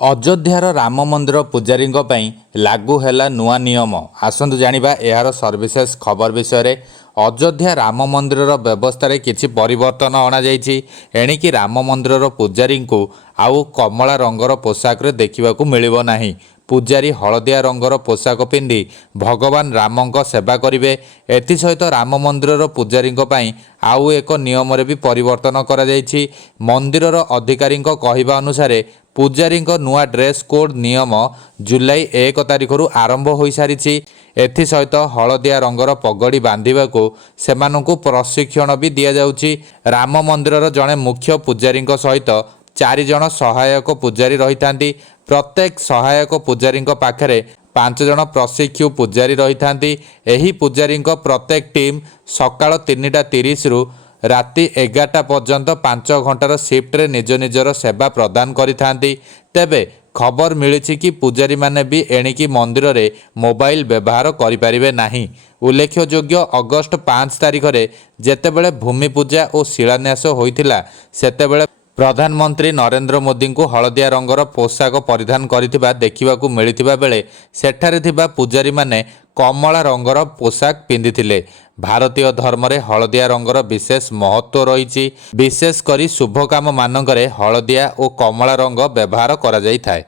अयोध्यार राम मंदिर पूजारी लागू है नुआ नियम। आसतु जानिबा यार सर्विसेस खबर विषय रे। अयोध्या राम मंदिर व्यवस्था किछि परिवर्तन अणा एणिकी राम मंदिर पूजारी को आउ कमला रंगर पोशाक रे देखिबाकू मिलिबो नाही। पूजारी हलदिया रंगर पोशाक पिंधि भगवान रामंक सेवा करिवे। एथि सहित राम मंदिर पूजारी आउ एक नियम रे भी परिवर्तन करा जायछि। मंदिरर अधिकारी कहवा अनुसार पूजारी नुआ ड्रेस कोड नियम जुलाई 1 तारिखर आरंभ हो सारी। एसत हलदिया रंगर पगड़ी बांधवाकू सेमानंकु प्रशिक्षण भी दि जाउछि। राम मंदिरर जड़े मुख्य पूजारी सहित 4 जण सहायक पूजारी रही थांती। प्रत्येक सहायक पूजारी पाखरे 5 जण प्रशिक्षु पूजारी रही थांती। एही पूजारी प्रत्येक टीम सकाळ 3:30 रु राति 11टा पर्यंत 5 घंटार शिफ्ट रे निज निजर सेवा प्रदान करिथांती। तेबे खबर मिली कि पूजारी माने भी एणिकी मंदिर रे मोबाइल व्यवहार करिपारिबे नाही। उल्लेखयोग्य अगस्ट 5 तारिख रे जेतेबेले भूमि पूजा और शिलान्यास होइथिला सेतेबेले प्रधानमंत्री नरेंद्र मोदी को हलदिया रंगर पोशाक परिधान करिथिबा देखिबाकू मिलिथिबा बेले सेठारे थिबा पूजारी माने कमला रंगर पोशाक पिंधिथिले। भारतीय धर्म रे हलदिया रंगर विशेष महत्व रही। विशेष करी शुभ काम मानकरे हलदिया और कमला रंग व्यवहार करा जाई थाए।